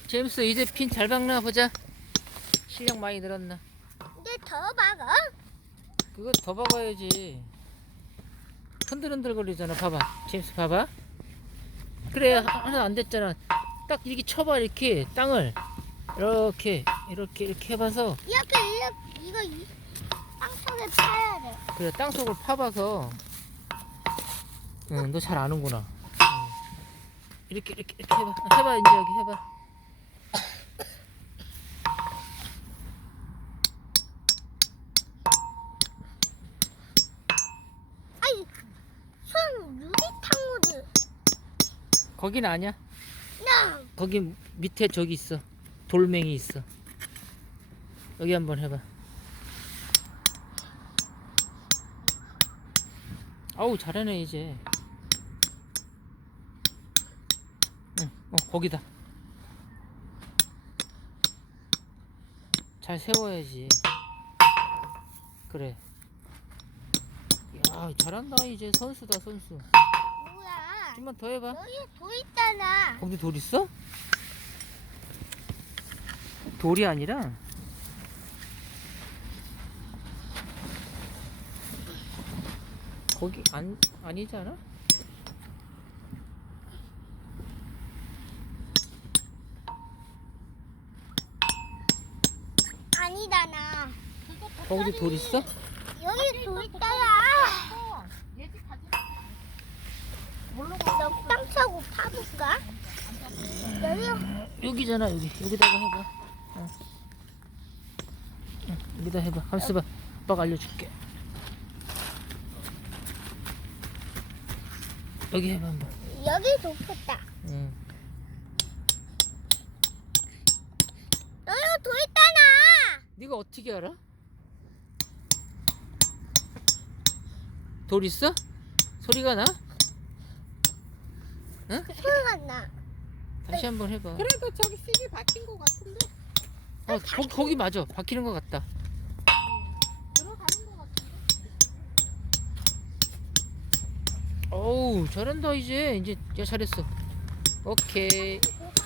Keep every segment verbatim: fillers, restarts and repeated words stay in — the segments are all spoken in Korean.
제임스 이제 핀 잘 박나 보자. 실력 많이 늘었나? 근데 더 박아? 그거 더 박아야지. 흔들흔들 거리잖아. 봐봐. 제임스 봐봐. 그래 하나 안 됐잖아. 딱 이렇게 쳐봐. 이렇게 땅을 이렇게 이렇게 이렇게 해봐서. 이렇게 이렇게 이거 이 땅속에 파야 돼. 그래 땅속을 파봐서. 응, 너 잘 아는구나. 응. 이렇게 이렇게 이렇게 해봐. 해봐 이제 여기 해봐. 아니 손 유리탕으로. 거긴 아니야. 나 거기 밑에 저기 있어. 돌멩이 있어. 여기 한번 해봐. 아우 잘하네 이제. 응, 어 거기다. 잘 세워야지. 그래. 야 잘한다 이제. 선수다 선수. 뭐야? 좀만 더 해봐. 여기 돌 있잖아. 거기 돌 있어? 돌이 아니라 거기 안 아니잖아. 아니잖아. 거기도 돌 있어? 여기 돌 있잖아. 너 땅 차고 파볼까? 여기 여기잖아 여기. 여기다가 해봐. 어. 응, 여기다 해봐. 한번 봐. 아빠가 알려줄게. 여기 해봐 한번. 여기 높았다. 응. 여기 돌 있잖아. 네가 어떻게 알아? 돌 있어? 소리가 나? 응? 소리가 나. 다시 한번 해봐. 그래도 저기 씩이 박힌 것 같은데 어, 거기, 거기 맞아. 박히는 것 같다. 들어가는 것 같은데. 어우 잘한다 이제. 이제 야 잘했어. 오케이.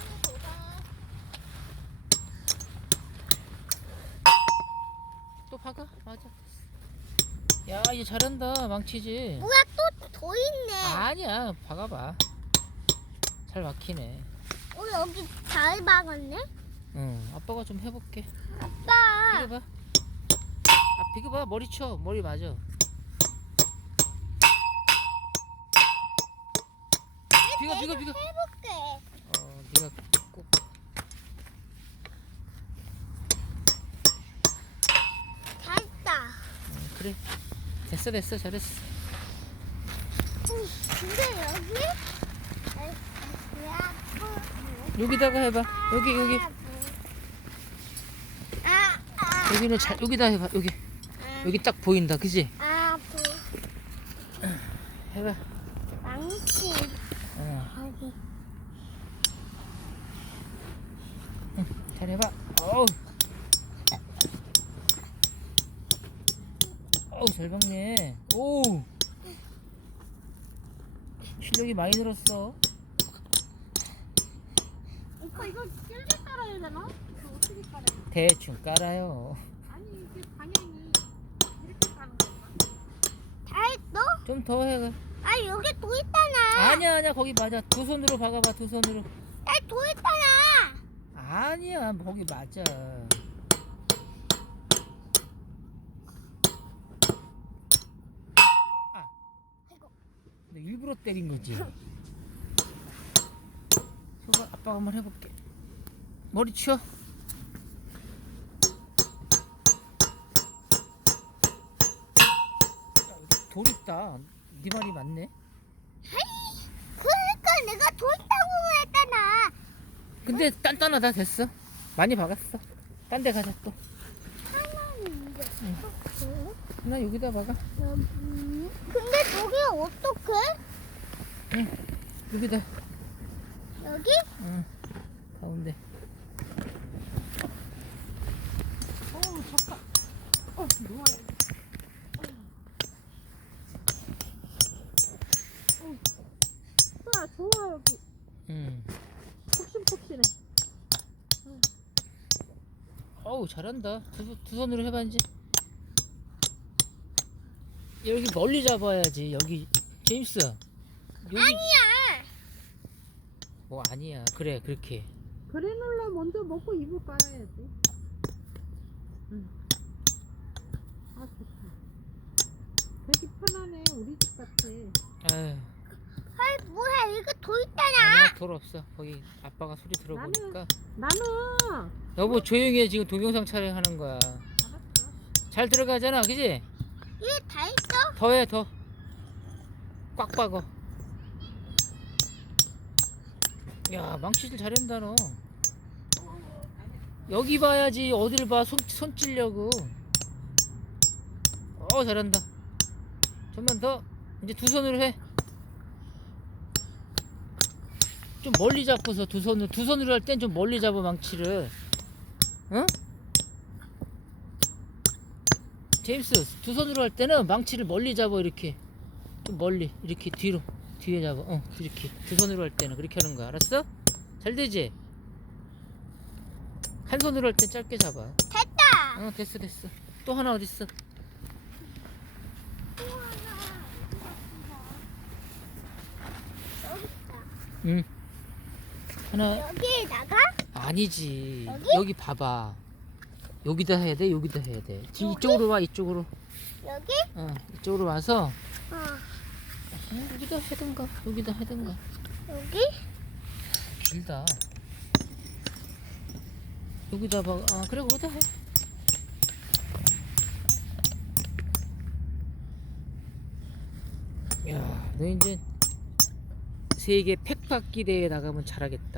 또 박아. 맞아. 야 이제 잘한다. 망치지. 뭐야 또 돌 있네. 아니야. 박아봐. 잘 막히네. 어 여기 잘 박았네. 응. 아빠가 좀 해볼게. 아빠. 비교봐. 아 비교봐. 머리 쳐. 머리 맞아. 비교 비교 비교. 해볼게. 어 네가 꼭. 잘했다. 응, 그래. 됐어 됐어 잘했어. 음, 근데 여기 야, 여기다가 해봐. 여기 여기 아, 아, 여기는 잘 여기다 해봐. 여기 아, 여기 딱 보인다. 그지? 아, 그 해봐. 망치 어, 여기. 응, 잘 해봐. 어우 어우 잘 박네. 오 실력이 많이 늘었어. 오빠 이거 길게 깔아야 되나? 이거 어떻게 깔아야 돼? 대충 깔아요. 아니 이게 방향이 이렇게 까는 건가? 잘했어? 좀 더 해. 아 여기 돌 있잖아. 아니야 아니야 거기 맞아. 두 손으로 박아봐. 두 손으로. 아, 돌 있잖아. 아니야 거기 맞아. 아, 너 일부러 때린 거지. 저거 아빠가 한번 해볼게. 머리 치워. 야, 여기 돌 있다. 네 말이 맞네. 그러니까 내가 돌 있다고 했잖아. 근데 단단하다. 됐어. 많이 박았어. 딴 데 가자 또. 하나는 이제 응. 어떡해? 나 여기다 박아. 음, 근데 저기 어떡해? 응. 여기다. 여기? 응. 가운데. 어우 잠깐. 어 누워야 돼. 어. 좋아 좋아 여기. 응. 폭신폭신해. 어우 잘한다. 두, 두 손으로 해봐 이제. 여기 멀리 잡아야지. 여기 제임스. 여기. 아니야. 뭐 아니야. 그래 그렇게. 그래놀라 먼저 먹고 이불 깔아야지. 응. 아 좋다. 되게 편하네. 우리 집 같아. 아휴. 헐 뭐야 이거 돌 있잖아. 아니야 돌 없어. 거기 아빠가 소리 들어보니까. 나는 여보 조용히 해. 지금 동영상 촬영하는 거야. 알았어. 잘 들어가잖아. 그지? 이게 다 있어? 더해 더. 꽉 박어. 야 망치질 잘한다 너. 여기 봐야지. 어딜 봐. 손, 손 찔려고. 어 잘한다. 좀만 더. 이제 두 손으로 해. 좀 멀리 잡고서 두 손으로 두 손으로 할 땐 좀 멀리 잡아 망치를. 응? 제임스 두 손으로 할 때는 망치를 멀리 잡아. 이렇게 좀 멀리 이렇게 뒤로 뒤에 잡아. 어 이렇게 두 손으로 할 때는 그렇게 하는 거야. 알았어? 잘 되지? 한 손으로 할 땐 짧게 잡아. 됐다. 어 됐어 됐어. 또 하나 어딨어? 여기 있다. 응. 하나. 여기에다가 아니지. 여기? 여기 봐봐. 여기다 해야 돼. 여기다 해야 돼. 지- 이쪽으로 와. 이쪽으로. 여기? 어 이쪽으로 와서 어. 어, 여기다 해든가. 여기다 해든가. 여기? 길다. 여기다 봐. 아 그래 거기다 해. 야, 너 이제 세계 팩받기 대회 나가면 잘하겠다.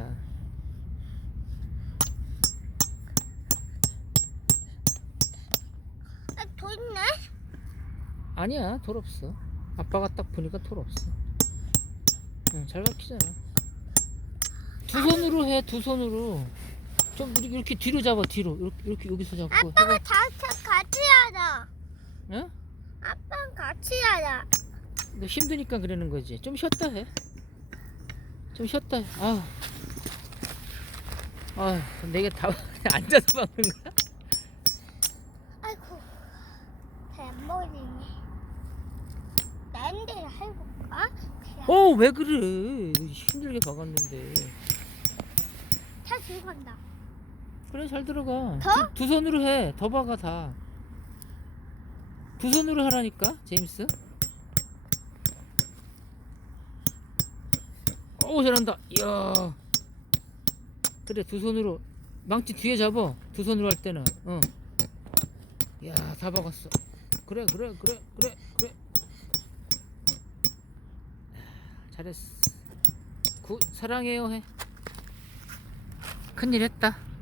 아, 돌 있네? 아니야, 돌 없어. 아빠가 딱 보니까 돌 없어. 응, 잘 박히잖아. 두 손으로 해, 두 손으로. 좀 이렇게, 이렇게 뒤로 잡아, 뒤로. 이렇게, 이렇게 여기서 잡고. 아빠가 해봐. 다, 다 같이 하자. 응? 아빠랑 같이 하자. 너 힘드니까 그러는 거지. 좀 쉬었다 해. 좀 쉬었다 해. 아휴. 아휴, 내가 다 앉아서 박는 거야? 아이고, 잘 안 먹어지네. 나인데 해볼까? 그냥 어, 왜 그래? 힘들게 박았는데. 다 들어간다. 그래, 잘 들어가. 더? 두, 두 손으로 해. 더 박아, 다. 두 손으로 하라니까, 제임스. 오, 잘한다. 이야. 그래, 두 손으로. 망치 뒤에 잡아. 두 손으로 할 때는. 어. 야, 다 박았어. 그래, 그래, 그래, 그래, 그래. 잘했어. 굿, 사랑해요 해. 큰일 했다.